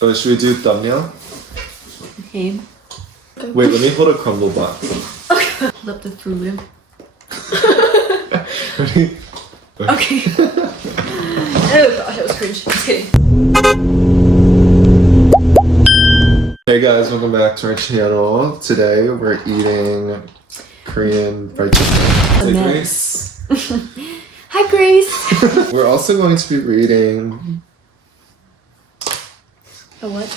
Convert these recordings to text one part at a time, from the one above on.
Oh, should we do thumbnail? Okay. Wait, let me hold a crumble box. Hold up the food. Ready? Okay. Oh gosh, that was cringe. Just kidding. Hey guys, welcome back to our channel. Today we're eating Korean fried chicken. Say Grace. Hi Grace. We're also going to be reading A what?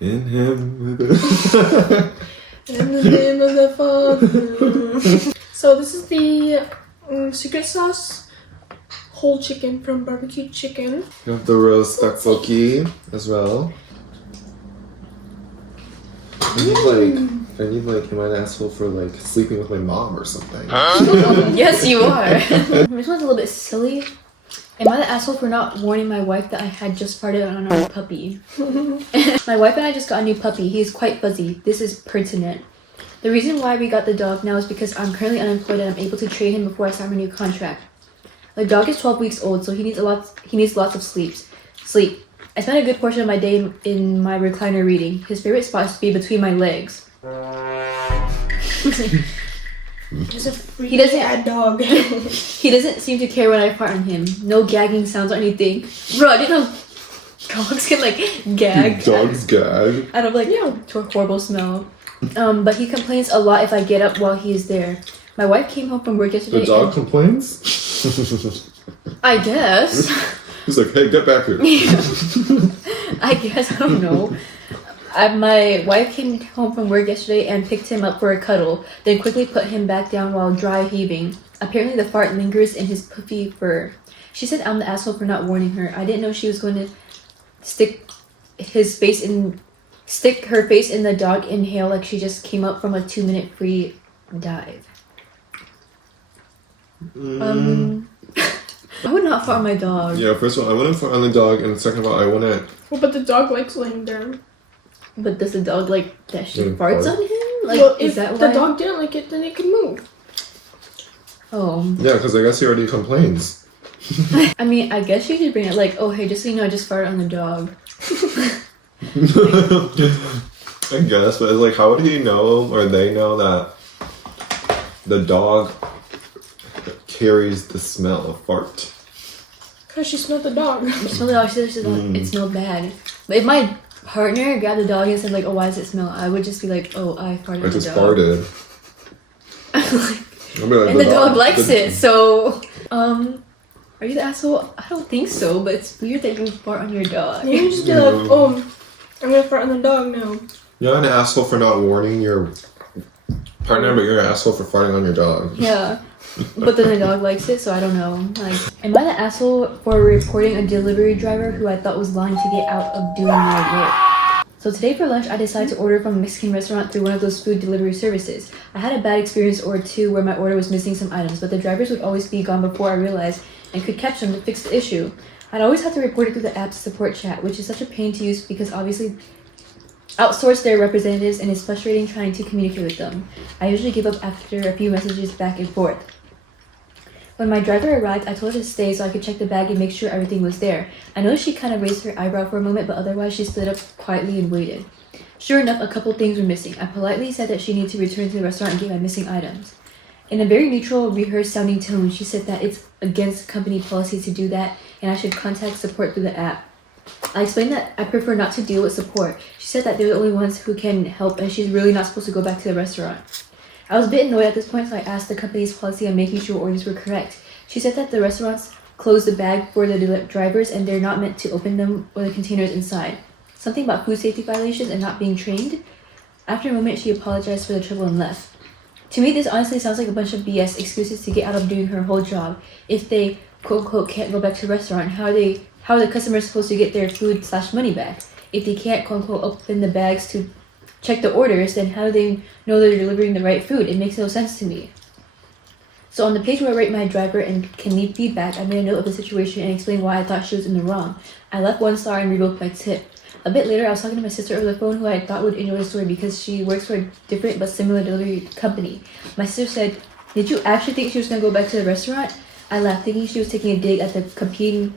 In Him with In the name of the Father. So this is the secret sauce whole chicken from barbecue chicken. We have the roast tteokbokki as well. I need like, am I an asshole for like sleeping with my mom or something? Yes, you are. This one's a little bit silly. Am I the asshole for not warning my wife that I had just farted on our puppy? My wife and I just got a new puppy. He is quite fuzzy. This is pertinent. The reason why we got the dog now is because I'm currently unemployed and I'm able to train him before I start my new contract. The dog is 12 weeks old, so he needs lots of sleep. I spend a good portion of my day in my recliner reading. His favorite spot is to be between my legs. He's a freaky He doesn't- bad dog. He doesn't seem to care when I fart on him. No gagging sounds or anything. Bro, I didn't know dogs can like gag. Dogs gag. Out of like a horrible smell. But he complains a lot if I get up while he's there. My wife came home from work yesterday. The dog complains? I guess. He's like, hey, get back here. I guess, I don't know. My wife came home from work yesterday and picked him up for a cuddle, then quickly put him back down while dry heaving. Apparently the fart lingers in his puffy fur. She said I'm the asshole for not warning her. I didn't know she was going to stick her face in the dog inhale like she just came up from a 2-minute free dive. I would not fart on my dog. Yeah, first of all, I wouldn't fart on the dog, and second of all, I wouldn't. Well, but the dog likes laying down. But does the dog like that she Yeah, farts fart. on him? Like, Well, is if that why? the dog didn't like it, then it could move. Oh. Yeah, because I guess he already complains. I mean, I guess you should bring it like, oh hey, just so you know, I just farted on the dog. I guess, but it's like, how would he know, or they know that the dog carries the smell of fart? Because she smelled the dog. It smelled like it smelled bad. But if my partner grabbed the dog and said like, oh why does it smell? I would just be like, oh I farted I on the just dog. farted. I'll be like, And the dog likes it, so are you the asshole? I don't think so, but it's weird that you fart on your dog. You can just be like, oh, I'm gonna fart on the dog now. You're not an asshole for not warning your partner, but you're an asshole for farting on your dog. Yeah. But then the dog likes it, so I don't know. Like, am I the asshole for reporting a delivery driver who I thought was lying to get out of doing my work? So today for lunch, I decided to order from a Mexican restaurant through one of those food delivery services. I had a bad experience or two where my order was missing some items, but the drivers would always be gone before I realized and could catch them to fix the issue. I'd always have to report it through the app's support chat, which is such a pain to use because obviously outsource their representatives and it's frustrating trying to communicate with them. I usually give up after a few messages back and forth. When my driver arrived, I told her to stay so I could check the bag and make sure everything was there. I noticed she kind of raised her eyebrow for a moment, but otherwise she stood up quietly and waited. Sure enough, a couple things were missing. I politely said that she needed to return to the restaurant and get my missing items. In a very neutral, rehearsed sounding tone, she said that it's against company policy to do that and I should contact support through the app. I explained that I prefer not to deal with support. She said that they're the only ones who can help and she's really not supposed to go back to the restaurant. I was a bit annoyed at this point, so I asked the company's policy on making sure orders were correct. She said that the restaurants close the bag for the drivers and they're not meant to open them or the containers inside. Something about food safety violations and not being trained. After a moment, she apologized for the trouble and left. To me, this honestly sounds like a bunch of BS excuses to get out of doing her whole job. If they, quote unquote, can't go back to the restaurant, how are the customers supposed to get their food/money back? If they can't, quote unquote, open the bags to check the orders, then how do they know they're delivering the right food? It makes no sense to me. So on the page where I rate my driver and can leave feedback, I made a note of the situation and explained why I thought she was in the wrong. I left 1 star and revoked my tip. A bit later, I was talking to my sister over the phone who I thought would enjoy the story because she works for a different but similar delivery company. My sister said, "Did you actually think she was going to go back to the restaurant?" I laughed, thinking she was taking a dig at the competing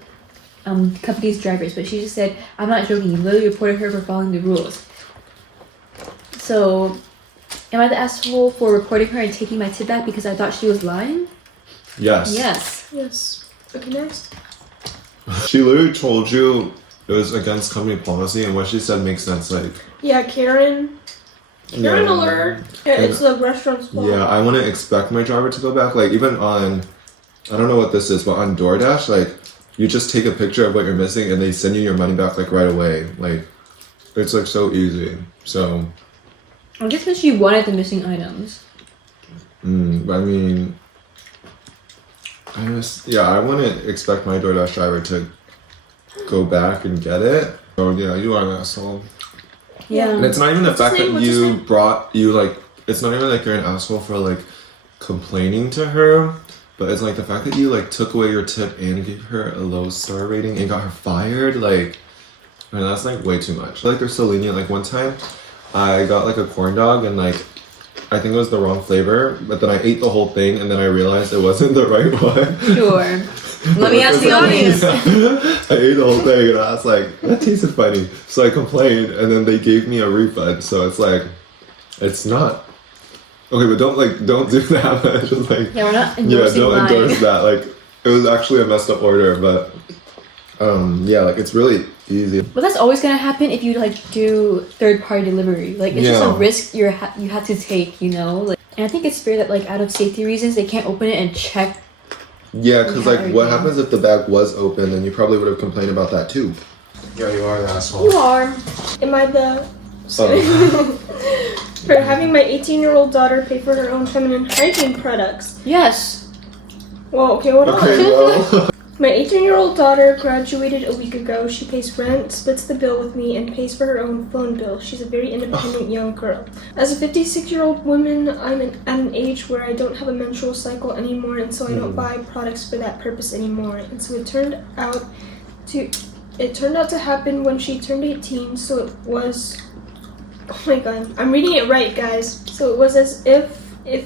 company's drivers, but she just said, I'm not joking, you literally reported her for following the rules. So, am I the asshole for reporting her and taking my tip back because I thought she was lying? Yes. Yes. Yes. Okay, next. She literally told you it was against company policy, and what she said makes sense. Like, Yeah, Karen. Karen alert. Yeah, it's the restaurant's fault. yeah, I wouldn't expect my driver to go back. Like, even on, I don't know what this is, but on DoorDash, like, you just take a picture of what you're missing and they send you your money back, like, right away. Like, it's, like, so easy. So, I guess because she wanted the missing items. but I mean, I wouldn't expect my DoorDash driver to go back and get it. Oh, yeah, you are an asshole. Yeah. And it's not even the fact that What's his you name? brought, you, like, it's not even like you're an asshole for, like, complaining to her, but it's like the fact that you, like, took away your tip and gave her a low star rating and got her fired, like, I mean, that's, like, way too much. Like, they're so lenient. Like, one time, I got, like, a corn dog and, like, I think it was the wrong flavor, but then I ate the whole thing and then I realized it wasn't the right one. Sure. Let me ask the audience. I ate the whole thing and I was like, that tasted funny. So I complained and then they gave me a refund. So it's like, it's not. Okay, but don't do that. It's just like, Yeah, we're not yeah, endorsing don't lying. endorse that. Like, it was actually a messed up order, but yeah, like, it's really easy. But that's always gonna happen if you like do third-party delivery. Like it's just a Yeah. risk you have to take, you know. Like, and I think it's fair that like out of safety reasons they can't open it and check. Yeah, because, Yeah, like, what yeah. happens if the bag was open? Then you probably would have complained about that, too. Yeah, you are an asshole. You are. Am I the... For having my 18-year-old daughter pay for her own feminine hygiene products. Yes. Well, okay, hold on. Okay, well. My 18-year-old daughter graduated a week ago. She pays rent, splits the bill with me, and pays for her own phone bill. She's a very independent young girl. As a 56-year-old woman, I'm at an age where I don't have a menstrual cycle anymore, and so I don't buy products for that purpose anymore. And so it turned out to happen when she turned 18, so it was... Oh my god, I'm reading it right, guys. So it was as if it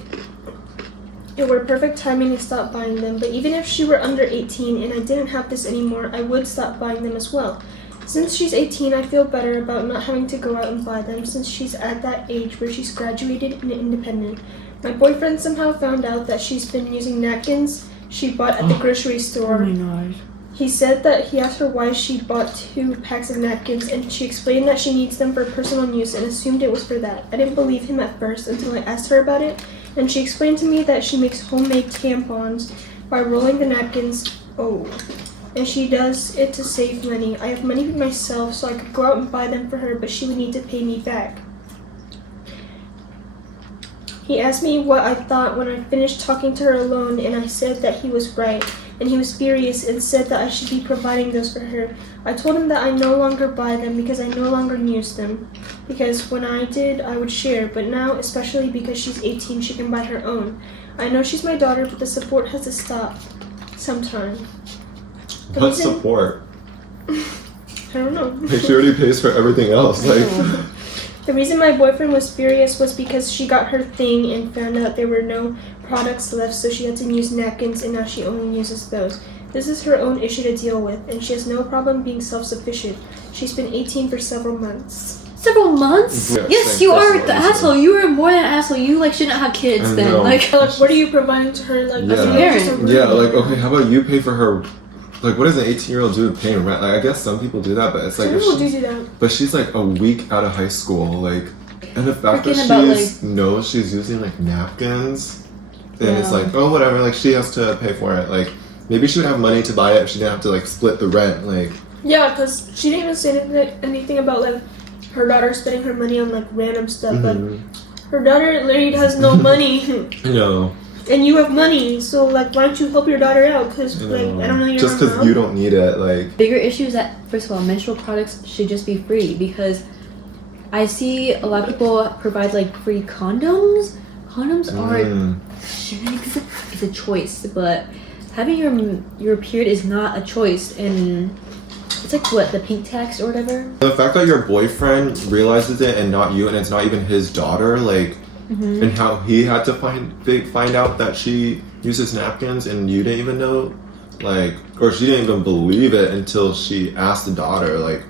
were perfect timing to stop buying them, but even if she were under 18 and I didn't have this anymore, I would stop buying them as well. Since she's 18, I feel better about not having to go out and buy them since she's at that age where she's graduated and independent. My boyfriend somehow found out that she's been using napkins she bought at the grocery store. Oh my gosh. He said that he asked her why she bought 2 packs of napkins, and she explained that she needs them for personal use and assumed it was for that. I didn't believe him at first until I asked her about it, and she explained to me that she makes homemade tampons by rolling the napkins. Oh. And she does it to save money. I have money myself, so I could go out and buy them for her, but she would need to pay me back. He asked me what I thought when I finished talking to her alone, and I said that he was right. And he was furious and said that I should be providing those for her. I told him that I no longer buy them because I no longer use them. Because when I did, I would share, but now, especially because she's 18, she can buy her own. I know she's my daughter, but the support has to stop sometime. What support? I don't know. Like, she already pays for everything else. Like, The reason my boyfriend was furious was because she got her thing and found out there were no products left, so she had to use napkins, and now she only uses those. This is her own issue to deal with, and she has no problem being self-sufficient. She's been 18 for several months. Several months? Yeah, Yes, thank you you. are That's the what I asshole. You are more than an asshole. You like shouldn't have kids I then. know. Like, Like, what are you providing to her? Like, as a Yeah. parent, just a room? yeah, like, okay, how about you pay for her? Like, what does an 18-year-old do with paying rent? Like, I guess some people do that, but it's like, Some if people she- do that. but she's like a week out of high school, like, and the fact that Freaking about, she knows she's using like napkins, then it's Yeah. like, oh, whatever, like, she has to pay for it. Like, maybe she would have money to buy it if she didn't have to like split the rent. Like, Yeah, because she didn't even say anything about like her daughter spending her money on like random stuff. But her daughter literally has no money, you know, and you have money. So like, why don't you help your daughter out? Because like, I don't know, you're just not because you don't need it, like. bigger issue is that, first of all, menstrual products should just be free because I see a lot of people provide like free condoms. Condoms are it's a choice, but having your period is not a choice, and it's like what, the pink text or whatever. The fact that your boyfriend realizes it and not you, and it's not even his daughter, like, and how he had to find out that she uses napkins and you didn't even know, Like, or she didn't even believe it until she asked the daughter. Like,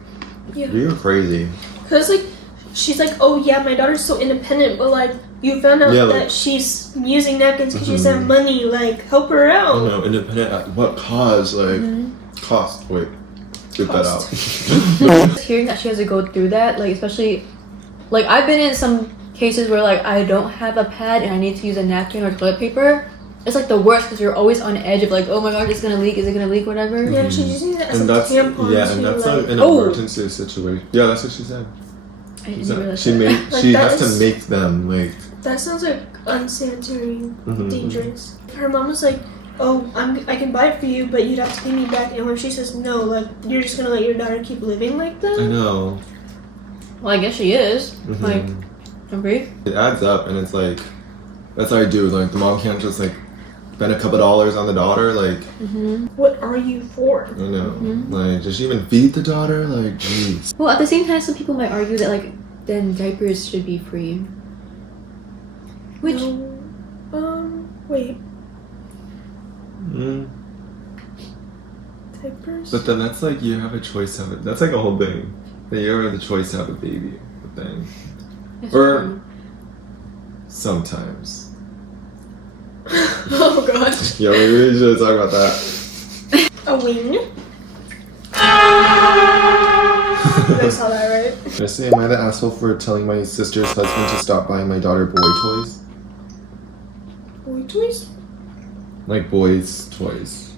Yeah. you're crazy. Cause like, she's like, oh yeah, my daughter's so independent, but like, you found out Yeah, that like- she's using napkins because she doesn't have money. Like, help her out. You know, independent at what cause? Like, cost. Wait, get that out. Hearing that she has to go through that, like especially, like I've been in some cases where like I don't have a pad and I need to use a napkin or toilet paper. It's like the worst because you're always on edge of like, oh my god, it's gonna leak. Is it gonna leak? Whatever. Yeah, she's using that as And a that's tampon. yeah, too, and that's like, like an Oh. emergency situation. Yeah, that's what she said. I didn't realize She that. made. Like, She that has is- to make them like. that sounds like unsanitary, Mhm. dangerous. Her mom was like, oh, I can buy it for you, but you'd have to pay me back. And when she says no, like, you're just gonna let your daughter keep living like that? I know. Well, I guess she is. Mhm. Like, agree. It adds up, and it's like that's how I do. Like the mom can't just like spend a couple dollars on the daughter. Like What are you for? I know. Like does she even feed the daughter? Like jeez. Well, at the same time, some people might argue that like then diapers should be free. Which Wait, Mm. diapers? But then that's like you have a choice to have it. That's like a whole thing. That you have the choice to have a baby. But then That's Or- true. sometimes. Oh gosh. Yeah, we really should talk about that. A wing? You guys saw that, right? Yesterday, am I the asshole for telling my sister's husband to stop buying my daughter boy toys? Boy toys? Like boys' toys.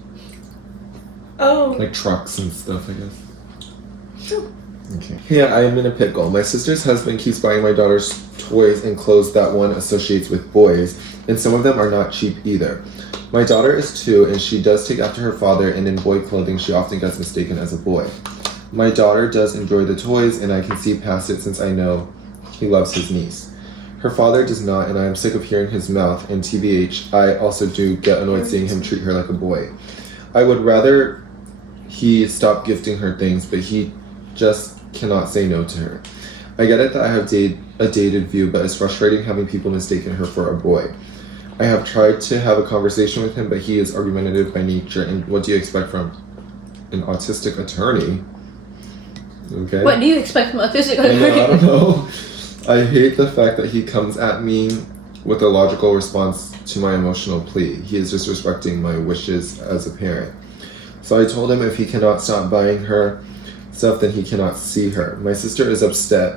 Oh. Like trucks and stuff, I guess. Sure. Okay. Yeah, I am in a pickle. My sister's husband keeps buying my daughter's toys and clothes that one associates with boys, and some of them are not cheap either. My daughter is 2, and she does take after her father, and in boy clothing she often gets mistaken as a boy. My daughter does enjoy the toys, and I can see past it since I know he loves his niece. Her father does not, and I am sick of hearing his mouth, and TBH, I also do get annoyed seeing him treat her like a boy. I would rather he stop gifting her things, but he just cannot say no to her. I get it that I have a dated view, but it's frustrating having people mistaken her for a boy. I have tried to have a conversation with him, but he is argumentative by nature, and what do you expect from an autistic attorney? Okay. What do you expect from autistic? I don't know. I hate the fact that he comes at me with a logical response to my emotional plea. He is disrespecting my wishes as a parent. So I told him if he cannot stop buying her stuff, then he cannot see her. My sister is upset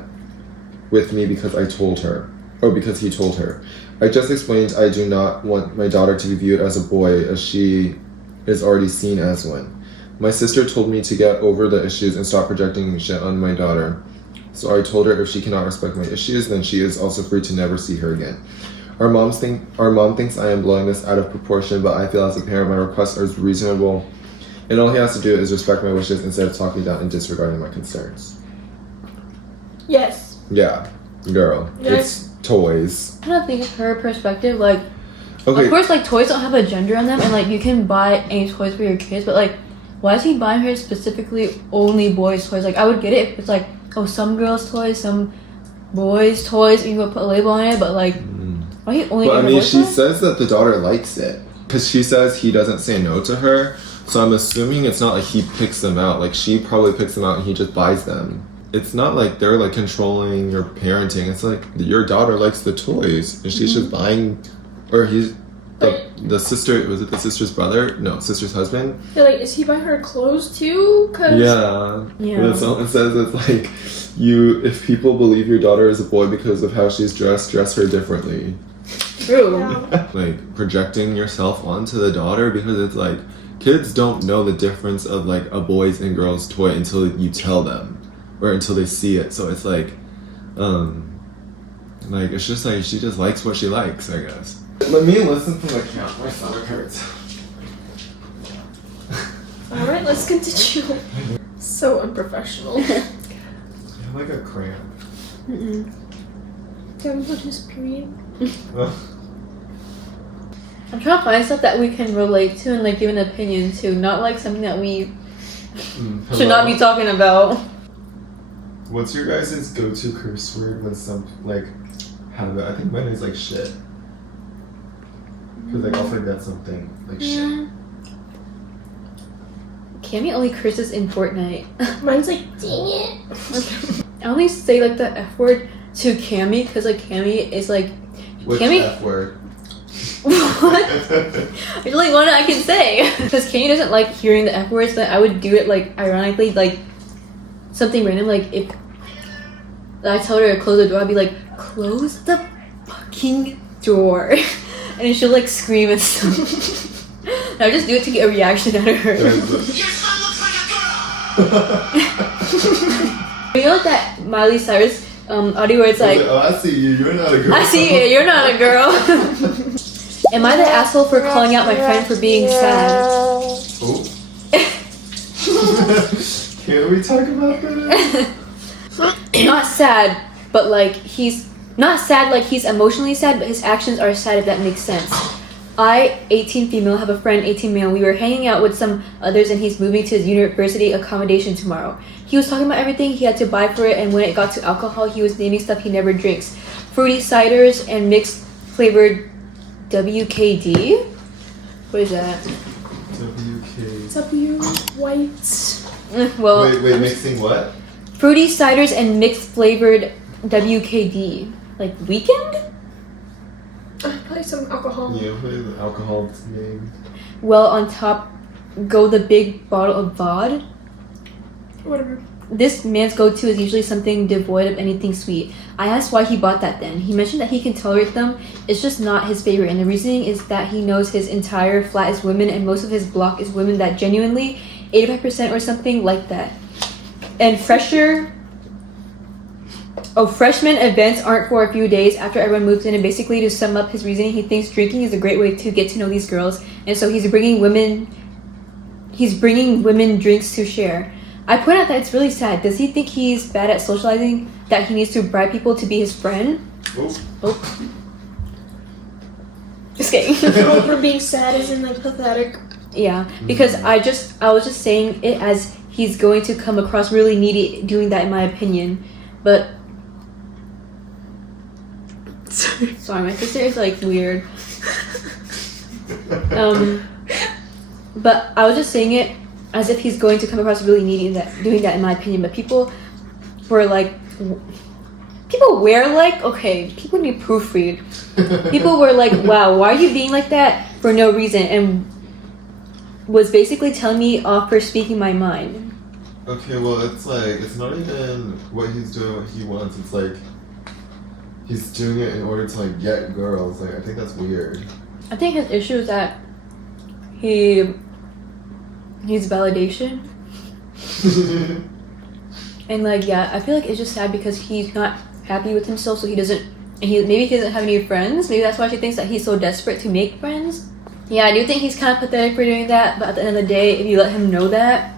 with me because I told her, or because he told her. I just explained I do not want my daughter to be viewed as a boy, as she is already seen as one. My sister told me to get over the issues and stop projecting shit on my daughter. So I told her if she cannot respect my issues, then she is also free to never see her again. Our mom thinks I am blowing this out of proportion, but I feel as a parent my requests are reasonable, and all he has to do is respect my wishes instead of talking down and disregarding my concerns. Yes. Yeah, girl, Yes. it's toys. I don't think her perspective, like, Okay, of course, like toys don't have a gender on them, and like you can buy any toys for your kids, but like, why is he buying her specifically only boys' toys? Like, I would get it if it's like, oh, some girls' toys, some boys' toys, you would put a label on it, but like, why he only? well, I give her mean, boys' she toys? says that the daughter likes it because she says he doesn't say no to her. So I'm assuming it's not like he picks them out. Like she probably picks them out and he just buys them. It's not like they're like controlling your parenting. It's like your daughter likes the toys and she's just buying, or he's the sister. Was it the sister's brother? No, sister's husband. Yeah, like, is he buying her clothes too? Cause Yeah. Yeah. When someone says it's like if people believe your daughter is a boy because of how she's dressed, dress her differently. True. Yeah. Like projecting yourself onto the daughter because it's like kids don't know the difference of like a boys and girls toy until you tell them or until they see it. So it's like it's just like she just likes what she likes, I guess. Let me listen from the count. My stomach hurts. Alright, let's continue. So unprofessional. I have like a cramp. Davin put his period. I'm trying to find stuff that we can relate to and like give an opinion to, not like something that we should not be talking about. What's your guys' go-to curse word when some like have it? I think mine is like shit. Because like I'll forget something like shit. Cammy only curses in Fortnite. Mine's like, dang it. I only say like the F word to Cammy because like Cammy is like Which Cammy. F word? What? There's only one I can say. Because Cammy doesn't like hearing the F words, but I would do it like ironically, like something random. Like if I told her to close the door, I'd be like, close the fucking door. And then she'll like scream and stuff. And I just do it to get a reaction out of her. Your son looks like a girl! You know that Miley Cyrus audio where it's like, oh, I see you. You're not a girl. I see you, you're not a girl. Am I the asshole for calling out my friend for being sad? Oh. Can we talk about that? Not sad, but like he's not sad like he's emotionally sad, but his actions are sad, if that makes sense. I, 18 female, have a friend, 18 male. We were hanging out with some others and he's moving to his university accommodation tomorrow. He was talking about everything he had to buy for it, and when it got to alcohol, he was naming stuff he never drinks. Fruity ciders and mixed flavored WKD? What is that? WK. W whites. Well, Wait, mixing what? fruity ciders and mixed flavored WKD. Like weekend? Probably some alcohol. Yeah, what is the alcohol's name? Well, on top go the big bottle of VOD. Whatever. This man's go-to is usually something devoid of anything sweet. I asked why he bought that then. He mentioned that he can tolerate them. It's just not his favorite, and the reasoning is that he knows his entire flat is women and most of his block is women that genuinely, 85% or something like that. And freshman events aren't for a few days after everyone moves in, and basically to sum up his reasoning, he thinks drinking is a great way to get to know these girls, and so he's bringing women drinks to share. I point out that it's really sad. Does he think he's bad at socializing, that he needs to bribe people to be his friend? Oh. Just kidding. For being sad as in like pathetic. Yeah, because I was just saying it as he's going to come across really needy doing that, in my opinion. But sorry, my sister is like weird. But I was just saying it as if he's going to come across really needy doing that, in my opinion. But people wear like, okay, people need proofread. People were like, wow, why are you being like that for no reason? And was basically telling me off for speaking my mind. Okay, well, it's like, it's not even what he's doing, what he wants. It's like, he's doing it in order to like get girls. Like, I think that's weird. I think his issue is that he needs validation. And like, yeah, I feel like it's just sad because he's not happy with himself, so maybe he doesn't have any friends. Maybe that's why she thinks that he's so desperate to make friends. Yeah, I do think he's kind of pathetic for doing that, but at the end of the day, if you let him know that,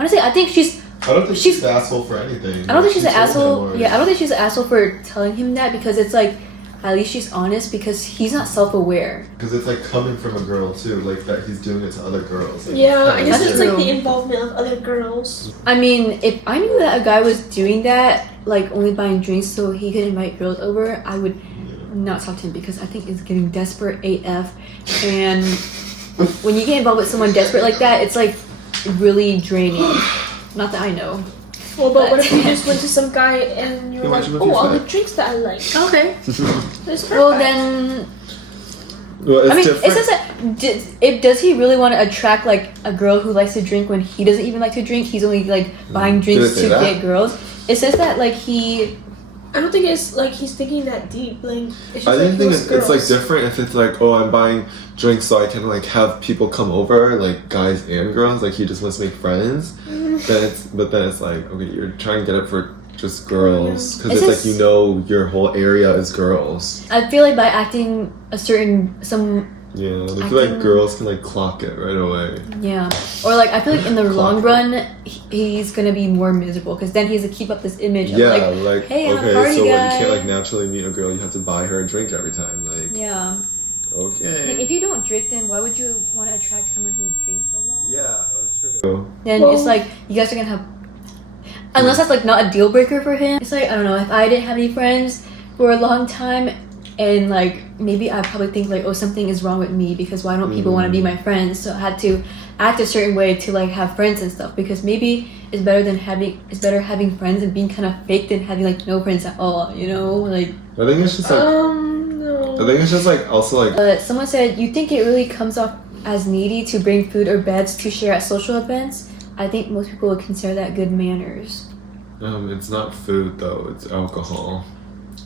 honestly, I think she's she's an asshole for anything. I don't think she's an She told asshole. him, Yeah, I don't think she's an asshole for telling him that, because it's like, at least she's honest, because he's not self-aware. Because it's like coming from a girl too, like that he's doing it to other girls. Like, Yeah, I guess That's it's like true. the involvement of other girls. I mean, if I knew that a guy was doing that, like only buying drinks so he could invite girls over, I would not talk to him, because I think it's getting desperate AF. And when you get involved with someone desperate like that, it's like really draining. Not that I know. Well, but what if you just went to some guy and you're like, Imagine if oh, he's all the fat. drinks that I like. Okay. That's perfect. Well then, Well, it's I mean, different. it says that does he really want to attract like a girl who likes to drink when he doesn't even like to drink? He's only like buying Did drinks it say to that? get girls. It says that like he. I don't think it's like he's thinking that deep. Like, it's just I like didn't think most it's like girls. different if it's like, oh, I'm buying drinks so I can like have people come over, like guys and girls. Like he just wants to make friends. But then it's like, okay, you're trying to get it for just girls, because It it's like, says- you know, your whole area is girls. I feel like by acting some. Yeah, I I feel like can- girls can like clock it right away. Yeah, or like I feel like in the long run, he's gonna be more miserable, because then he has to keep up this image of Yeah, like, like hey, I'm a okay, party so guy. when you can't like naturally meet a girl, you have to buy her a drink every time. Like, yeah. okay. Like, if you don't drink, then why would you want to attract someone who drinks a lot? Yeah, that's true. Then Well- it's like you guys are gonna have, unless that's like not a deal breaker for him. It's like, I don't know, if I didn't have any friends for a long time, and like maybe I probably think like, oh, something is wrong with me, because why don't people want to be my friends? So I had to act a certain way to like have friends and stuff, because maybe it's better having friends and being kind of fake than having like no friends at all, you know? Like I think it's just like no. I think it's just like also like someone said, you think it really comes off as needy to bring food or beds to share at social events? I think most people would consider that good manners. it's not food though, it's alcohol.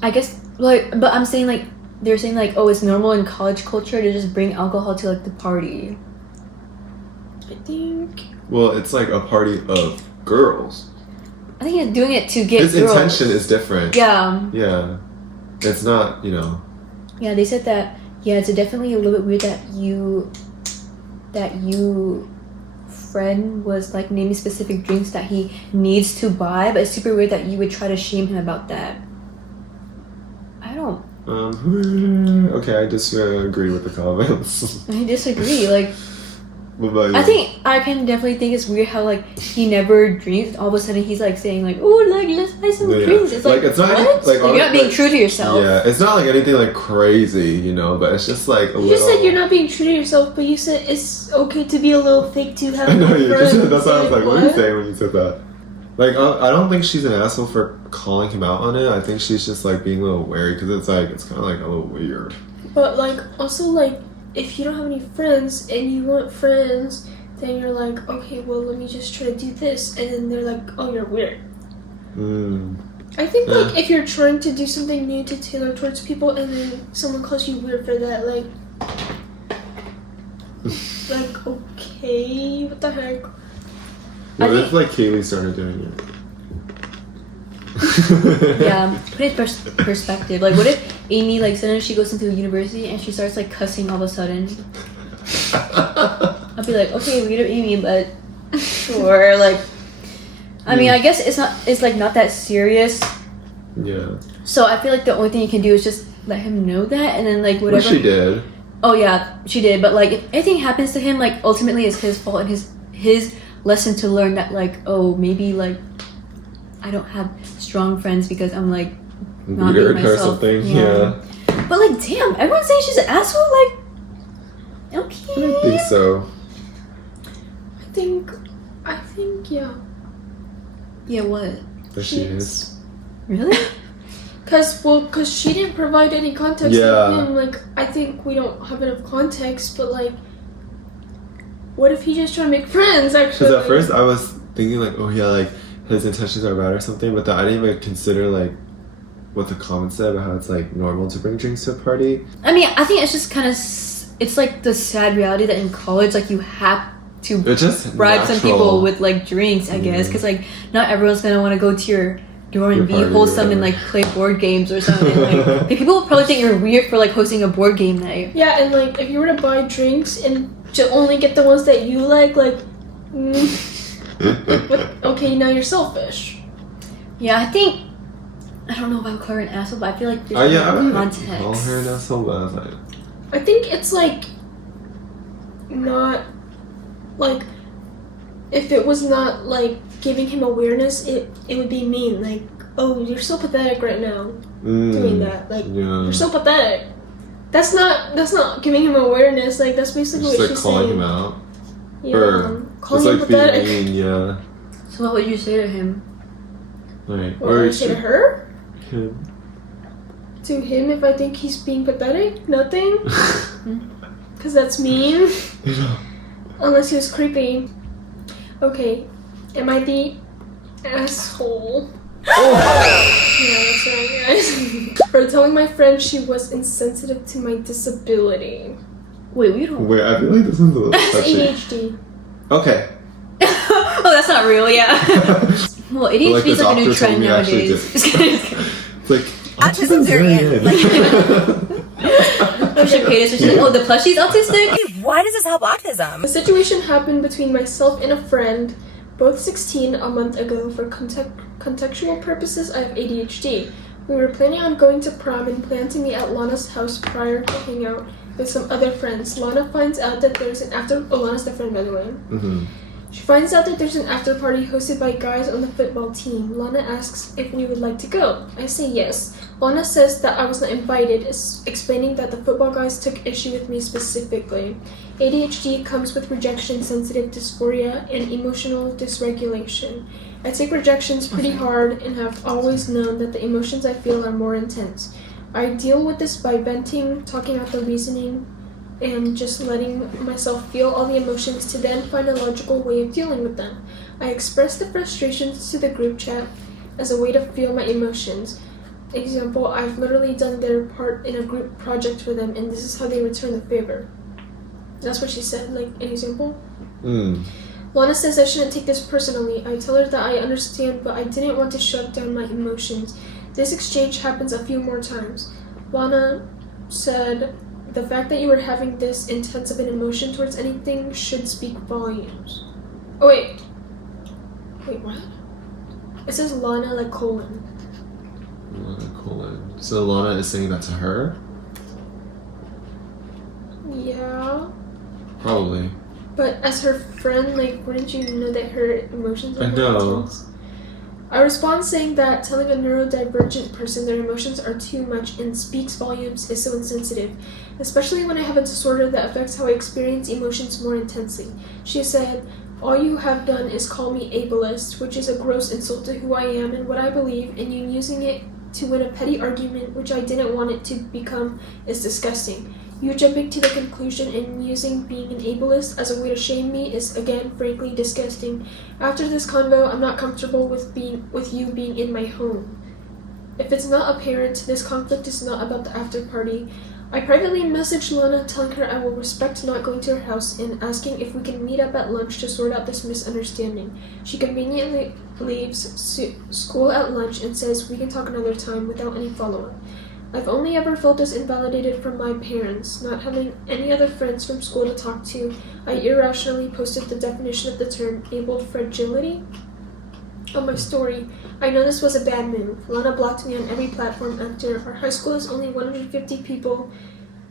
I guess like, but I'm saying like they're saying like, oh, it's normal in college culture to just bring alcohol to like the party. I think. Well, it's like a party of girls. I think he's doing it to get His girls. intention is different. Yeah. Yeah. It's not, you know. Yeah, they said that. Yeah, it's definitely a little bit weird that you friend was like naming specific drinks that he needs to buy, but it's super weird that you would try to shame him about that. I don't. Okay, I disagree with the comments. I disagree. Like, What about you? I think I can definitely think it's weird how like he never drinks. All of a sudden he's like saying like, "Oh, like let's buy some Yeah. drinks." It's like, Like, it's not what? like, Like, you're not being like- true to yourself. Yeah, it's not like anything like crazy, you know, but it's just like a You little. just said you're not being true to yourself, but you said it's okay to be a little fake to have I know friends. you just. That's what I was like. What are you what? saying when you said that? Like, I don't think she's an asshole for calling him out on it. I think she's just like being a little wary because it's like it's kind of like a little weird. But like also like if you don't have any friends and you want friends, then you're like, okay, well let me just try to do this, and then they're like, oh, you're weird. I think like if you're trying to do something new to tailor towards people and then someone calls you weird for that, like okay, what the heck? What if like Kaylee started doing it? Yeah, put it in perspective. Like, what if Amy like suddenly she goes into university and she starts like cussing all of a sudden? I'll be like, okay, weird of Amy, but sure. Like, I mean, I guess it's like not that serious. Yeah. So I feel like the only thing you can do is just let him know that, and then like whatever. Well, she did. Oh yeah, she did. But like, if anything happens to him, like ultimately it's his fault and his lesson to learn that like, oh, maybe like I don't have strong friends because I'm like not being Weird or myself. something. Yeah. But like, damn, everyone's saying she's an asshole. Like, okay. I don't think so. I think yeah. Yeah, what? That she is. Really? Cause she didn't provide any context Yeah. to him. Like, I think we don't have enough context, but like, what if he just trying to make friends? Actually, Because at first I was thinking like, oh yeah, like his intentions are bad or something, but then I didn't even consider like what the comments said about how it's like normal to bring drinks to a party. I mean, I think it's just kind of it's like the sad reality that in college, like you have to It's just bribe some natural. people with like drinks, I guess, because like not everyone's gonna want to go to your dorm and Your be party, wholesome and yeah. like play board games or something. Like, people will probably think you're weird for like hosting a board game night. yeah, and like if you were to buy drinks and to only get the ones that you like, but okay, now you're selfish. Yeah, I think I don't know if I would call her an asshole, but I feel like there's Yeah, I no wouldn't context. call her an asshole, but I was like, I think it's like not like if it was not like giving him awareness, it would be mean. Like, oh, you're so pathetic right now doing that. Like, yeah. you're so pathetic. That's not giving him awareness. Like, that's basically Just what like she's calling saying. him out. Yeah, Or calling it's him like pathetic. being mean, yeah. So what would you say to him? Like, What would I say to her? him. To him, if I think he's being pathetic? Nothing. Because that's mean. Unless he was creepy. Okay, am I the asshole? Yeah, that's right, guys. For telling my friend she was insensitive to my disability. Wait, we don't. Wait, I feel like this one's a little It's touchy. ADHD. Okay. Oh, that's not real. Yeah. Well, ADHD Like is the like a new doctor told trend me I actually nowadays. It's like Autism's very in. She paid us, and she's like, "Oh, the plushie's autistic." Why does this help autism? The situation happened between myself and a friend, both 16, a month ago. For contextual purposes, I have ADHD. We were planning on going to prom and planned to meet at Lana's house prior to hang out with some other friends. Lana finds out that there's an after. Oh, Lana's the friend, by the way. Mm-hmm. She finds out that there's an after party hosted by guys on the football team. Lana asks if we would like to go. I say yes. Lana says that I was not invited, explaining that the football guys took issue with me specifically. ADHD comes with rejection, sensitive dysphoria, and emotional dysregulation. I take rejections pretty hard and have always known that the emotions I feel are more intense. I deal with this by venting, talking out the reasoning, and just letting myself feel all the emotions to then find a logical way of dealing with them. I express the frustrations to the group chat as a way to feel my emotions. Example, I've literally done their part in a group project for them, and this is how they return the favor. That's what she said, like an example. Lana says I shouldn't take this personally. I tell her that I understand, but I didn't want to shut down my emotions. This exchange happens a few more times. Lana said, the fact that you were having this intense of an emotion towards anything should speak volumes. Oh, wait. Wait, what? It says Lana, like colon. Lana colon. So Lana is saying that to her? Yeah. Probably. But as her friend, like, wouldn't you know that her emotions are I know. intense? I respond saying that telling a neurodivergent person their emotions are too much and speaks volumes is so insensitive, especially when I have a disorder that affects how I experience emotions more intensely. She said, all you have done is call me ableist, which is a gross insult to who I am and what I believe, and you using it to win a petty argument, which I didn't want it to become, is disgusting. You jumping to the conclusion and using being an ableist as a way to shame me is, again, frankly disgusting. After this convo, I'm not comfortable with you being in my home. If it's not apparent, this conflict is not about the after party. I privately messaged Lana telling her I will respect not going to her house and asking if we can meet up at lunch to sort out this misunderstanding. She conveniently leaves school at lunch and says we can talk another time without any follow-up. I've only ever felt this invalidated from my parents. Not having any other friends from school to talk to, I irrationally posted the definition of the term abled fragility on my story. I know this was a bad move. Lana blocked me on every platform after. Our high school is only 150 people,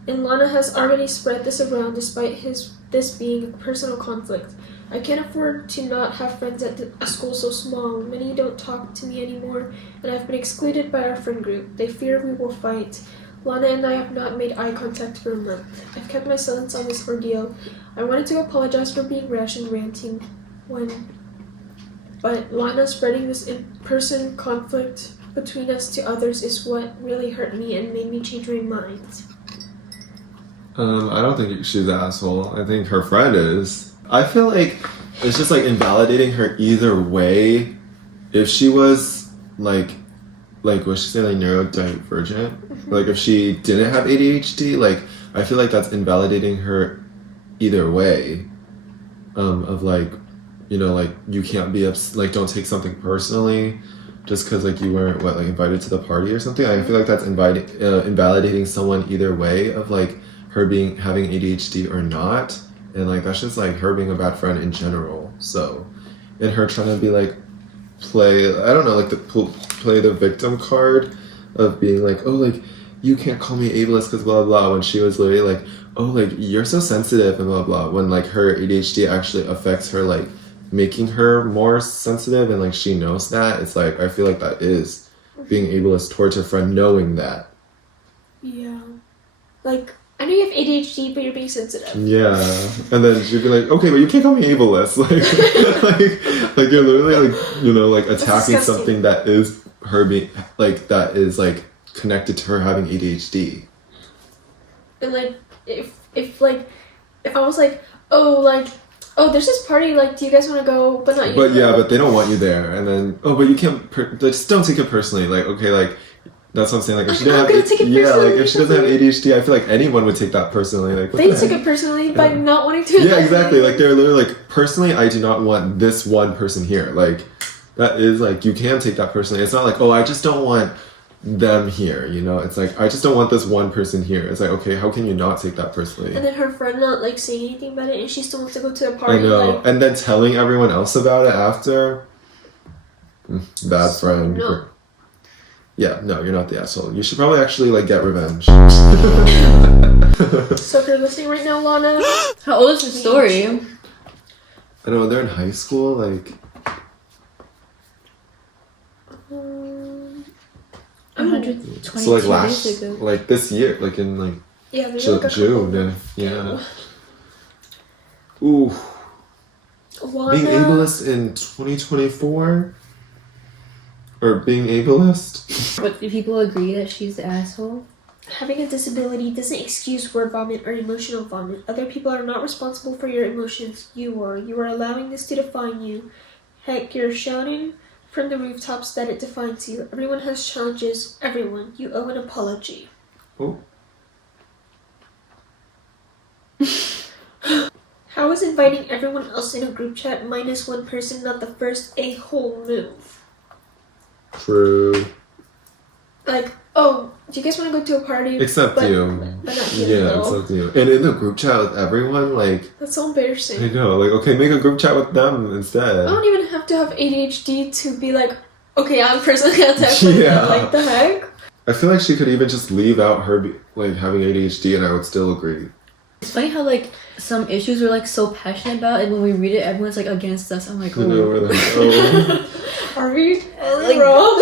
and Lana has already spread this around despite this being a personal conflict. I can't afford to not have friends at a school so small. Many don't talk to me anymore, and I've been excluded by our friend group. They fear we will fight. Lana and I have not made eye contact for a month. I've kept my silence on this ordeal. I wanted to apologize for being rash and ranting but Lana spreading this in-person conflict between us to others is what really hurt me and made me change my mind. I don't think she's an asshole. I think her friend is. I feel like it's just like invalidating her either way. If she was like what she said, like neurodivergent, like if she didn't have ADHD, like I feel like that's invalidating her either way. Of like, you know, like you can't be like don't take something personally just because like you weren't invited to the party or something. I feel like that's invalidating someone either way of like her having ADHD or not. And like that's just like her being a bad friend in general. So, and her trying to be like play the victim card of being like, oh, like you can't call me ableist because blah blah, when she was literally like, oh, like you're so sensitive and blah blah, when like her ADHD actually affects her, like making her more sensitive, and like she knows that. It's like I feel like that is being ableist towards her friend, knowing that. Yeah, like. I know you have ADHD, but you're being sensitive. Yeah, and then she'd be like, "Okay, but you can't call me ableist." Like you're literally like, you know, like attacking something that is her being like that is like connected to her having ADHD. And like, if I was like, oh, there's this party, like, do you guys want to go? But not you. But yeah, but they don't want you there, and then but you can't. Just don't take it personally. Like, okay, like. That's what I'm saying. Like, if she didn't have if she doesn't have ADHD, I feel like anyone would take that personally. Like, they took it personally by not wanting to. Yeah, exactly. Like, they're literally like, personally, I do not want this one person here. Like, that is like, you can take that personally. It's not like, oh, I just don't want them here. You know, it's like, I just don't want this one person here. It's like, okay, how can you not take that personally? And then her friend not like saying anything about it, and she still wants to go to a party. I know, like, and then telling everyone else about it after. Bad friend. No. Yeah, no, you're not the asshole. You should probably actually, like, get revenge. So if you're listening right now, Lana... How old is the story? I know they're in high school, like 122 so like days last ago. like this year, like in like Yeah, there's like a June, couple. yeah. Ooh. Being Lana, ableist in 2024? Or being ableist? But do people agree that she's the asshole? having a disability doesn't excuse word vomit or emotional vomit. Other people are not responsible for your emotions. You are. You are allowing this to define you. Heck, you're shouting from the rooftops that it defines you. Everyone has challenges. Everyone. You owe an apology. Oh. How is inviting everyone else in a group chat minus one person not the first a-hole move? True. Like, oh, do you guys want to go to a party? Except but, you. But not you. Yeah, no. except you. And in the group chat with everyone, like, That's so embarrassing. I know, like, okay, make a group chat with them instead. I don't even have to have ADHD to be like, okay, I'm personally attacked with Yeah. that. Like, the heck? I feel like she could even just leave out her, like, having ADHD and I would still agree. It's funny how like some issues we're like so passionate about, and when we read it, everyone's like against us. I'm like, You know, oh. we're like, oh. Are we Like- wrong?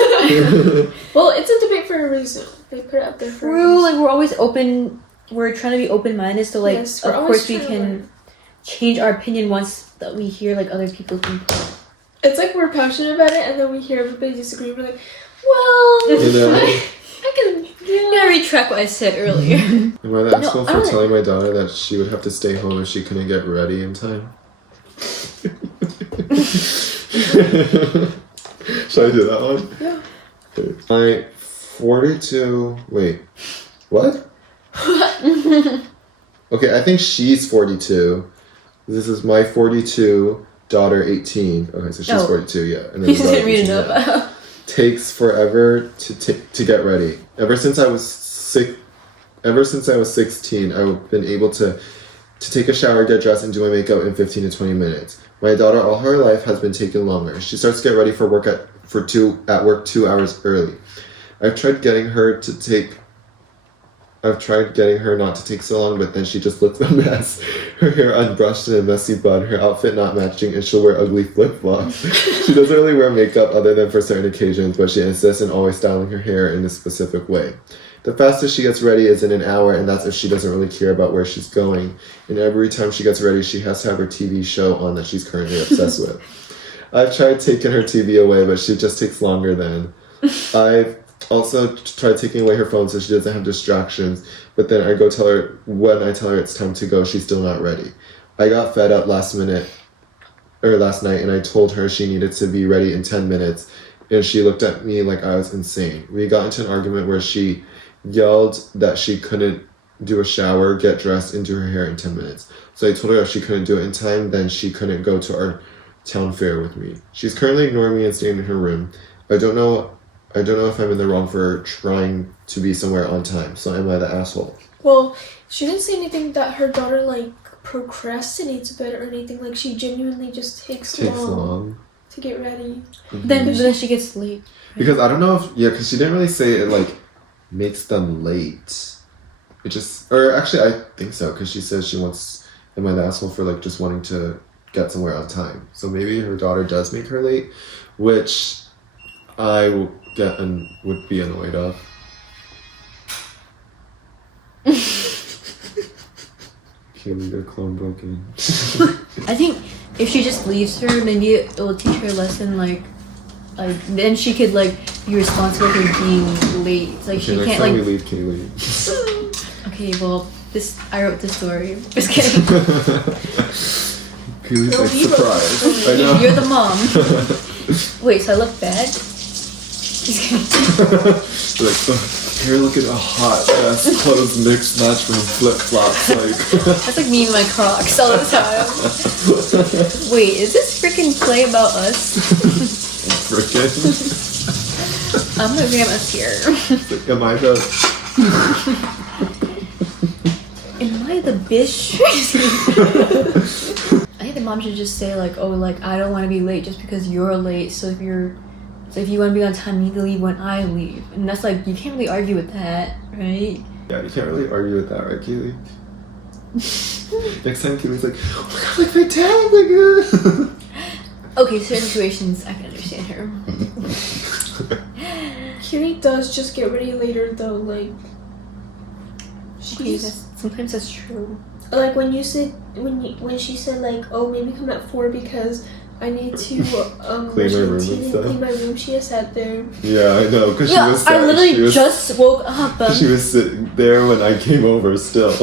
Well, it's a debate for a reason. They put it up there for a True, reason. like we're always open. We're trying to be open-minded, so like Yes, we're of always course we trying to can learn. change our opinion once that we hear like other people's input. It's like we're passionate about it, and then we hear everybody disagree. We're like, well, You know? I can, I'm gonna retract what I said earlier. Am I the asshole I for don't- telling my daughter that she would have to stay home if she couldn't get ready in time? Should I do that one? Yeah. Okay. My 42... Wait. What? Okay, I think she's 42. This is my 42, daughter 18. Okay, so she's Oh. 42, yeah. And then You the just daughter didn't read 18, yeah. enough. Takes forever to get ready. Ever since I was 16, I've been able to take a shower, get dressed, and do my makeup in 15 to 20 minutes. My daughter, all her life, has been taking longer. She starts to get ready for work at work 2 hours early. I've tried getting her not to take so long, but then she just looks a mess. Her hair unbrushed in a messy bun, her outfit not matching, and she'll wear ugly flip-flops. She doesn't really wear makeup other than for certain occasions, but she insists on always styling her hair in a specific way. The fastest she gets ready is in an hour, and that's if she doesn't really care about where she's going. And every time she gets ready, she has to have her TV show on that she's currently obsessed with. I've tried taking her TV away, but she just takes longer then. I've also tried taking away her phone so she doesn't have distractions, but then when I tell her it's time to go, she's still not ready. I got fed up last night, and I told her she needed to be ready in 10 minutes, and she looked at me like I was insane. We got into an argument where she yelled that she couldn't do a shower, get dressed, and do her hair in 10 minutes. So I told her if she couldn't do it in time, then she couldn't go to our town fair with me. She's currently ignoring me and staying in her room. I don't know if I'm in the wrong for trying to be somewhere on time, so am I the asshole? Well, she didn't say anything that her daughter, like, procrastinates a bit or anything. Like, she genuinely just takes long to get ready. Then she gets late. Because I don't know because she didn't really say it, like, makes them late. It just, or actually I think so, because she says she wants, am I the asshole for, like, just wanting to get somewhere on time. So maybe her daughter does make her late, which I would be annoyed of. Kaylee, their clone broken. I think if she just leaves her, maybe it will teach her a lesson. Like then she could like be responsible for being late. Like she next can't time like. we leave Kaylee. Okay, well, I wrote this story. Just kidding. Kaylee's No, like you wrote surprised. the I know. You're the mom. Wait, so I look bad? Just kidding. Like, here looking a hot ass clothes mix match from flip flops. Like, That's like me and my Crocs all the time. Wait, is this freaking play about us? frickin'. I'm gonna grab us here. Like, am I the. Am I the bitch? I think the mom should just say like, oh, like I don't want to be late just because you're late. So if you want to be on time, you need to leave when I leave. And that's like you can't really argue with that, right? Yeah, you can't really argue with that, right, Kaylee? Next time Kaylee's like, oh my god, like fantastic! Okay, certain situations I can understand her. Kaylee does just get ready later though, like Okay, sometimes that's true. like when she said like, oh maybe come at 4 because I need to Clean my room and and stuff. clean my room. She has sat there. Yeah, I know, because Yeah, she was I literally she was, just woke up. she was sitting there when I came over still.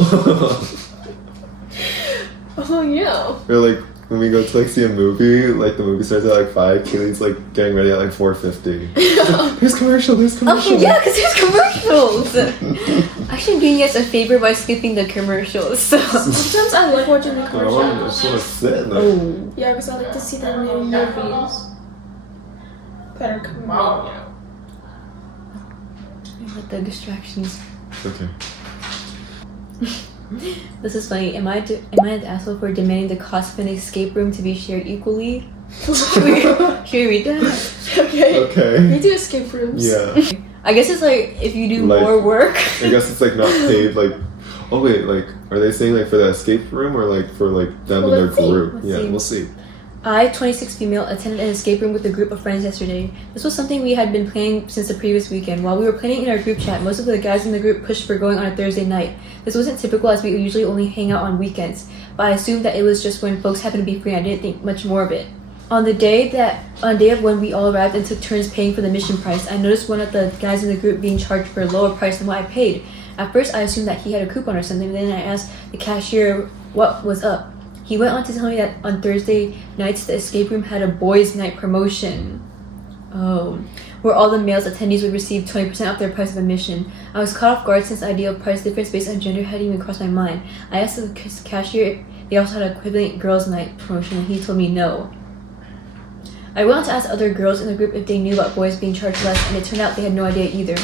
Oh yeah. Or like when we go to like see a movie, like the movie starts at like 5, Kaylee's like getting ready at like 4:50. There's commercial, there's commercial. Oh yeah, because there's commercials. Actually, I'm doing you guys a favor by skipping the commercials. So. Sometimes I like watching the I just want commercials. to sit in there. Oh. Yeah, because I like to see the new movies that are coming out. Let the distractions. Okay. This is funny. Am I the asshole for demanding the cost of an escape room to be shared equally? Should we read that? Okay. We Okay. do escape rooms. Yeah. I guess it's like if you do Like- more work. I guess it's like not paid, like, oh wait, like, are they saying like for the escape room or like for like them Well, and their let's see. group? Let's Yeah, see. we'll see. I, 26 female, attended an escape room with a group of friends yesterday. This was something we had been planning since the previous weekend. While we were planning in our group chat, most of the guys in the group pushed for going on a Thursday night. This wasn't typical as we usually only hang out on weekends, but I assumed that it was just when folks happened to be free and I didn't think much more of it. On the day of when we all arrived and took turns paying for the mission price, I noticed one of the guys in the group being charged for a lower price than what I paid. At first, I assumed that he had a coupon or something, then I asked the cashier what was up. He went on to tell me that on Thursday nights, the escape room had a boys' night promotion. Oh. Where all the males attendees would receive 20% off their price of admission. I was caught off guard since the idea of price difference based on gender hadn't even crossed my mind. I asked the cashier if they also had an equivalent girls' night promotion, and he told me no. I went on to ask other girls in the group if they knew about boys being charged less, and it turned out they had no idea either.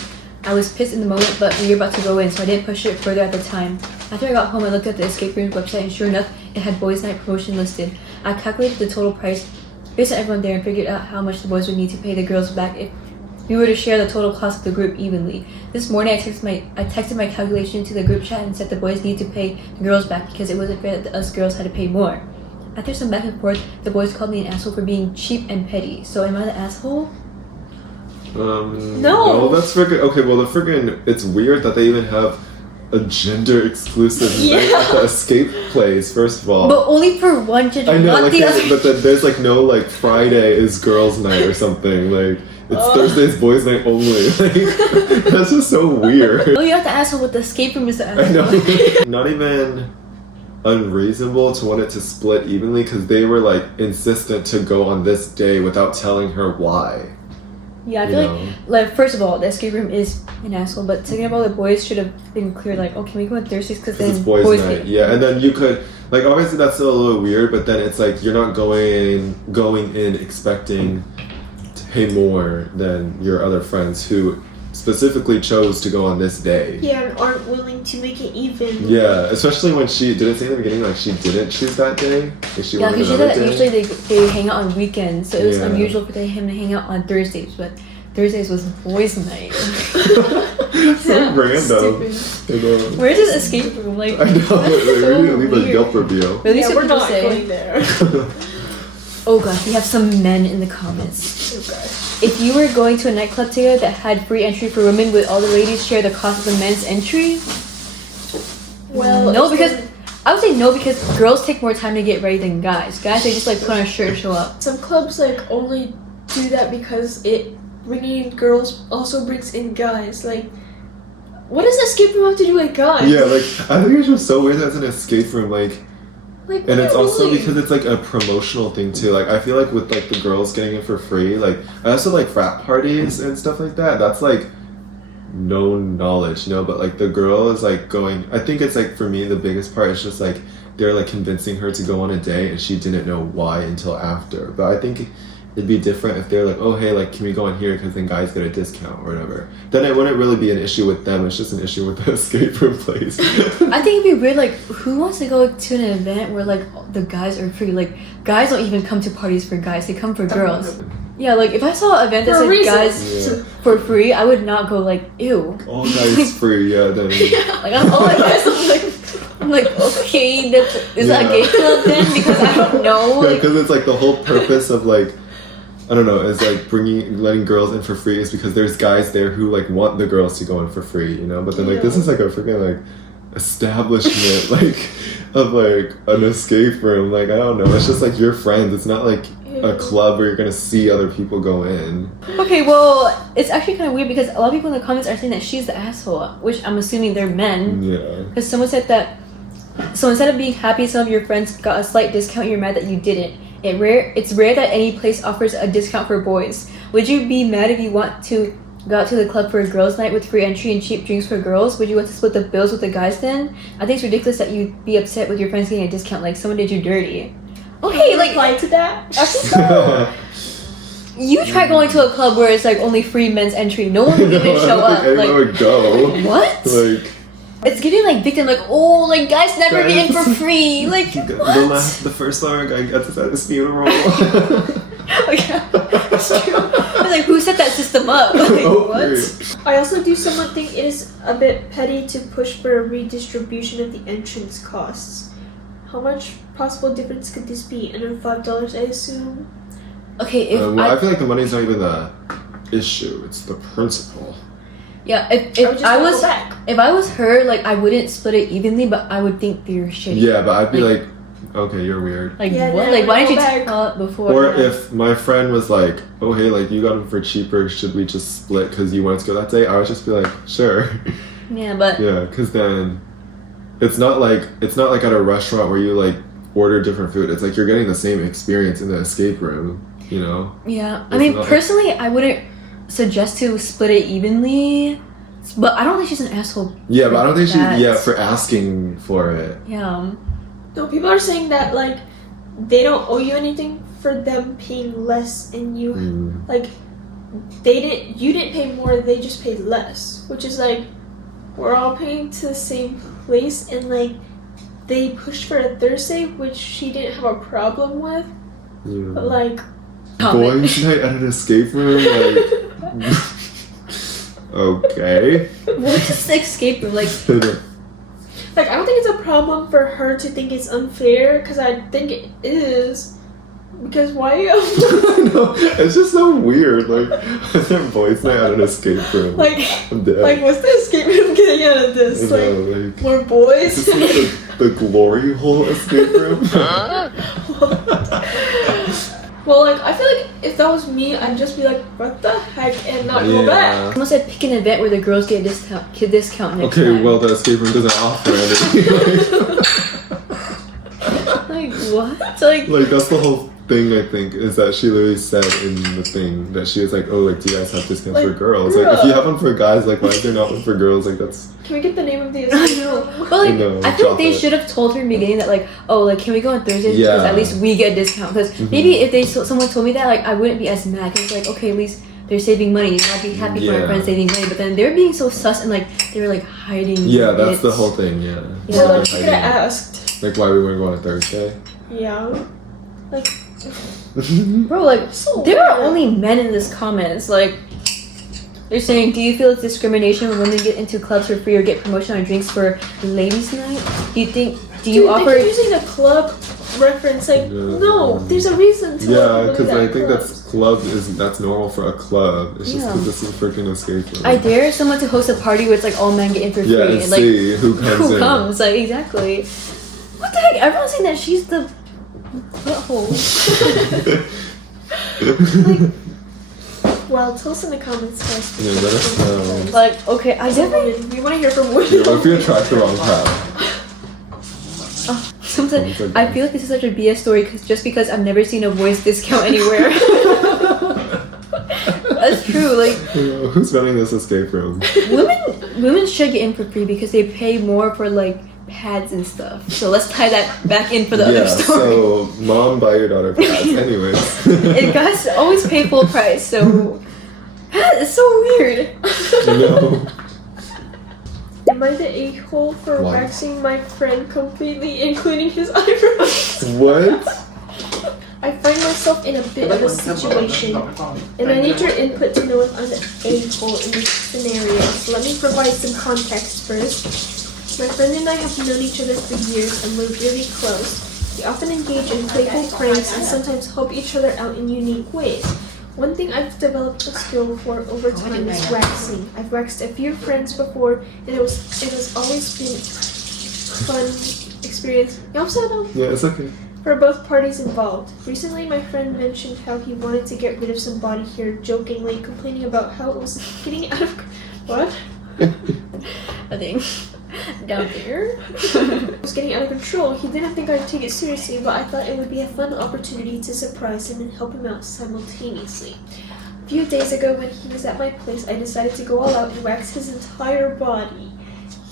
I was pissed in the moment, but we were about to go in, so I didn't push it further at the time. After I got home, I looked at the escape room's website, and sure enough, it had boys' night promotion listed. I calculated the total price based on everyone there and figured out how much the boys would need to pay the girls back if we were to share the total cost of the group evenly. This morning, I texted my calculation to the group chat and said the boys need to pay the girls back because it wasn't fair that us girls had to pay more. After some back and forth, the boys called me an asshole for being cheap and petty. So am I the asshole? No. That's freaking okay. Well, it's weird that they even have a gender exclusive night at the escape place. First of all, But only for one gender, I know, not like, the other. but then there's like no like Friday is girls' night or something. Like it's Thursday's boys' night only. Like that's just so weird. No, you're not the asshole with the escape room is the I asshole. know. Not even unreasonable to want it to split evenly because they were like insistent to go on this day without telling her why. Yeah, I You feel know? like first of all, the escape room is an asshole, but second of all, the boys should have been clear, like, oh, can we go on Thursdays? Because then It's boys' night, yeah, and then you could like obviously that's still a little weird, but then it's like you're not going in expecting to pay more than your other friends who specifically chose to go on this day. Yeah, and aren't willing to make it even. Yeah, especially when she did it say in the beginning like she didn't choose that day. Like, she Yeah, wanted because another day. usually they hang out on weekends, so it was Yeah. unusual for him to hang out on Thursdays, but Thursdays was boys' night. So random. Stupid. I know. Where's this escape room? Like, I know. that's Like, we so need to leave a weird. Yelp review. But at least Yeah, what we're people not say. going there. Oh gosh, we have some men in the comments. Okay. If you were going to a nightclub together that had free entry for women, would all the ladies share the cost of the men's entry? Well, No, it's because been- I would say no because girls take more time to get ready than guys. Guys, they just like put on a shirt and show up. some clubs like only do that because bringing in girls also brings in guys. Like, what does escape room have to do with guys? Yeah, like I think it's just so weird that it's an escape room, like, and it's also really? because it's like a promotional thing too. Like I feel like with like the girls getting it for free, like I also like frat parties and stuff like that. That's like known knowledge, you know. But like the girl is like going. I think it's like for me the biggest part is just like they're like convincing her to go on a date and she didn't know why until after. But I think it'd be different if they're like, oh hey, like can we go on here because then guys get a discount or whatever. Then it wouldn't really be an issue with them. It's just an issue with the escape room place. I think it'd be weird, like, who wants to go to an event where, like, the guys are free? Like, guys don't even come to parties for guys, they come for girls. Yeah, like, if I saw an event that For a said reason. guys Yeah. for free, I would not go, like, ew. All guys free, yeah. Then Like, I'm all guys, I'm like, I'm like, okay, is that a gay club then? Because I don't know. Like, Because it's like the whole purpose of like, I don't know, is like letting girls in for free is because there's guys there who like want the girls to go in for free, you know. But then like this is like a freaking like establishment like of like an escape room. Like I don't know, it's just like your friends. It's not like a club where you're gonna see other people go in. okay, well, it's actually kind of weird because a lot of people in the comments are saying that she's the asshole, which I'm assuming they're men. Yeah. Because someone said that. So instead of being happy some of your friends got a slight discount, you're mad that you didn't. It's rare that any place offers a discount for boys. Would you be mad if you want to go out to the club for a girls' night with free entry and cheap drinks for girls? Would you want to split the bills with the guys then? I think it's ridiculous that you'd be upset with your friends getting a discount, like someone did you dirty. Okay, like reply to that. you try going to a club where it's like only free men's entry. No one would even show up. Anyone would go. What? Like It's getting like victim, like, oh, like guys never get in for free. Like the first summer guy gets at his funeral. Oh, yeah, that's true. I was like, who set that system up? Like, what? I also do somewhat think it is a bit petty to push for a redistribution of the entrance costs. How much possible difference could this be? Under $5, I assume? Okay, if I feel like the money's not even the issue, it's the principle. yeah, if I was her, like I wouldn't split it evenly, but I would think they're shitty. Yeah, but I'd be like, okay, you're weird. Like Yeah, what? then Like why go didn't you back. tell it before? Or if my friend was like, oh hey, like you got them for cheaper, should we just split because you wanted to go that day? I would just be like, sure. yeah, but Yeah, because then it's not like at a restaurant where you like order different food. It's like you're getting the same experience in the escape room, you know? yeah, I It's mean not- personally, I wouldn't suggest to split it evenly, but I don't think she's an asshole. Yeah, but I don't think That- for asking for it. Yeah. No, people are saying that, like, they don't owe you anything for them paying less and you, like, you didn't pay more, they just paid less. Which is like, we're all paying to the same place and, like, they pushed for a Thursday, which she didn't have a problem with. Yeah. But, like, Boys night at an escape room, like okay. What is the escape room? Like I don't think it's a problem for her to think it's unfair, because I think it is. Because why? No, it's just so weird. Like, boys night at an escape room. like, I'm dead. like, what's the escape room getting out of this? I know, like, More boys? is this like the glory hole escape room? Well, like, I feel like if that was me, I'd just be like, what the heck, and not go back. someone said pick an event where the girls get a discount next Okay, time. well, the escape room doesn't offer anything. Like what? Like That's the whole thing, I think, is that she literally said in the thing that she was like, oh, like, do you guys have discounts for Like, girls? Like, if you have one for guys, like, why is there not one for girls? Like, that's... Can we get the name of the I escape know. room? But like, No, I feel like they chocolate. should have told her in the beginning that like, oh, like, can we go on Thursdays Yeah. because at least we get a discount. Because maybe if someone told me that, like, I wouldn't be as mad. Cause it's like, okay, at least they're saving money. You know, I'd be happy for my Yeah. friends saving money. But then they're being so sus and like they were like hiding. Yeah, that's it. the whole thing, yeah. Yeah. Well, They're like, she could have hiding. asked. Like, why we wouldn't go on a Thursday? Yeah. Like, Bro, like, So there are weird. only men in this comments. Like, they're saying, do you feel it's discrimination when women get into clubs for free or get promotion on drinks for ladies' night? Do you dude, offer? they're using a club reference. Like, Yeah. no, there's a reason to Yeah, like, because that I think club. that's normal for a club. It's just Yeah. because this is a freaking escape room. I dare someone to host a party where it's like all men get in for free. Yeah, and and, like, see who comes who in. comes? Like, exactly. What the heck? Everyone's saying that she's the butthole. Well, tell us in the comments, guys. Yeah, let us know. Like, okay, I definitely. We want to hear from women. Yeah, what if you attract the wrong crowd? Someone said, I feel like this is such a BS story just because I've never seen a voice discount anywhere. That's true. Like, Who's running this escape room? women should get in for free because they pay more for like pads and stuff. So let's tie that back in for the Yeah, other story. so mom, buy your daughter pads. Anyways. And guys always pay full price. So it's so weird. No. Am I the a-hole for Why? waxing my friend completely, including his eyebrows? What? I find myself in a bit of a situation, and I need your input to know if I'm the a-hole in this scenario. So let me provide some context first. My friend and I have known each other for years and we're really close. We often engage in playful pranks and sometimes help each other out in unique ways. One thing I've developed a skill for over time is waxing. I've waxed a few friends before and it has always been a fun experience. Yeah, it's okay. For both parties involved. Recently, my friend mentioned how he wanted to get rid of some body hair, jokingly complaining about how it was getting out of... What? I think down there. It was getting out of control. He didn't think I'd take it seriously, but I thought it would be a fun opportunity to surprise him and help him out simultaneously. A few days ago, when he was at my place, I decided to go all out and wax his entire body.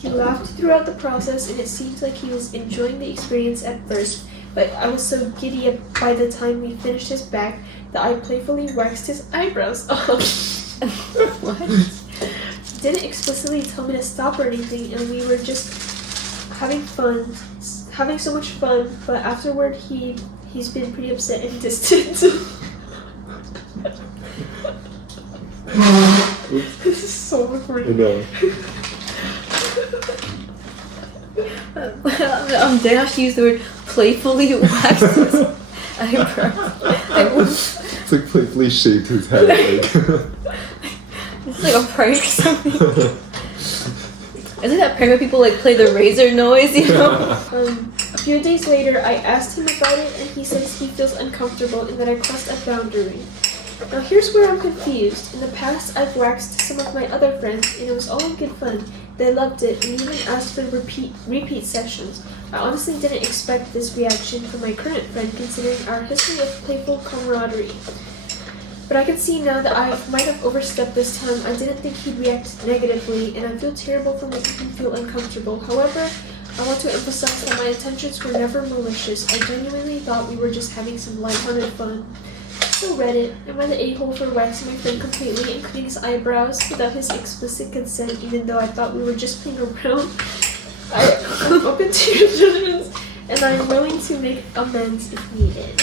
He laughed throughout the process, and it seemed like he was enjoying the experience at first. But I was so giddy by the time we finished his back that I playfully waxed his eyebrows off. What? He didn't explicitly tell me to stop or anything, and we were just having so much fun. But afterward, he's been pretty upset and distant. This is so awkward. I know. I'm dead how she used the word playfully waxed his eyebrows. It's like playfully shaved his head. Like. It's like a prank or something. Isn't that prank where people like play the razor noise, you know? A few days later, I asked him about it, and he says he feels uncomfortable and that I crossed a boundary. Now here's where I'm confused. In the past, I've waxed some of my other friends, and it was all in good fun. They loved it and even asked for repeat sessions. I honestly didn't expect this reaction from my current friend, considering our history of playful camaraderie. But I can see now that I might have overstepped this time. I didn't think he'd react negatively, and I feel terrible for making him feel uncomfortable. However, I want to emphasize that my intentions were never malicious. I genuinely thought we were just having some lighthearted fun. So Reddit, am I the a-hole for waxing my friend completely, including his eyebrows, without his explicit consent, even though I thought we were just playing around? I'm open to your judgments, and I'm willing to make amends if needed.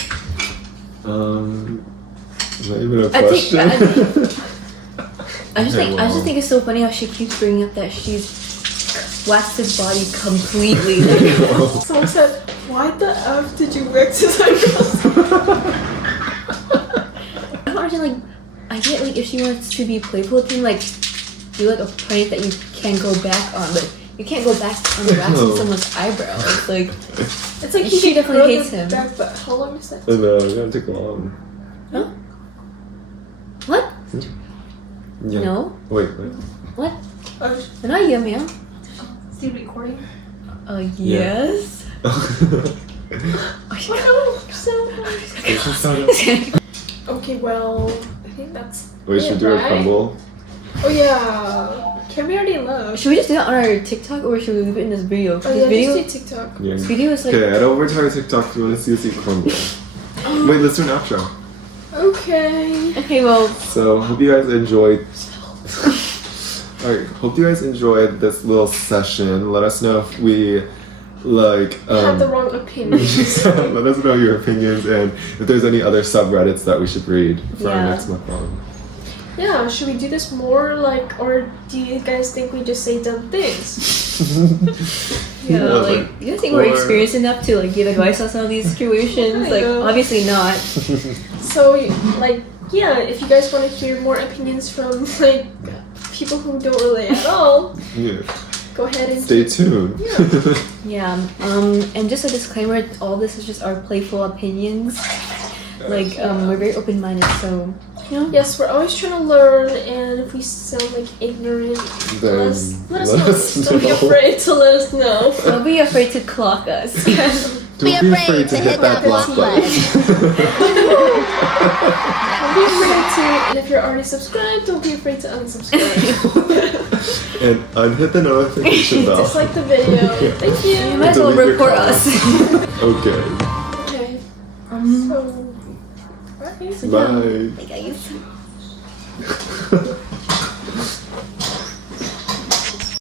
Is that even a question? I just think it's so funny how she keeps bringing up that she's waxed his body completely. Someone said, why the F did you wax his eyebrows? I get like if she wants to be playful with him, like do like a prank that you can go back on, but you can't go back on waxing someone's eyebrows. Like it's like she definitely hates him. Back, but how long is that? I know, it's gonna take long. Huh? What? Yeah. No. Wait. What? Oh, Ano yun, ma'am? still recording? Yes. Okay, well, I think that's. We should do a crumble. Oh yeah, can we already love? Should we just do that on our TikTok or should we leave it in this video? Oh This yeah, video, just do TikTok. Yeah. this video is like. Okay, head over to our TikTok if you want to see us eat crumble. Wait, let's do an outro. Okay. Okay, well. So, hope you guys enjoyed. Alright, hope you guys enjoyed this little session. Let us know if we Had the wrong opinions. let us know your opinions and if there's any other subreddits that we should read for our next mukbang. Yeah, should we do this more or do you guys think we just say dumb things? Yeah, you guys think we're experienced enough to give advice on some of these situations? Obviously not. So, yeah, if you guys want to hear more opinions from people who don't relate at all, go ahead and stay tuned. Yeah. And just a disclaimer: all this is just our playful opinions. We're very open-minded, so. Yes, we're always trying to learn, and if we sound ignorant, Then let us know. Don't be afraid to let us know. Don't be afraid to clock us. Don't be afraid to hit that block button. Don't be afraid to, and if you're already subscribed, don't be afraid to unsubscribe. And unhit the notification bell. Dislike the video. Thank you. You might as well Delete your report comments. us. Okay. Okay. So, bye. Bye. Bye, guys.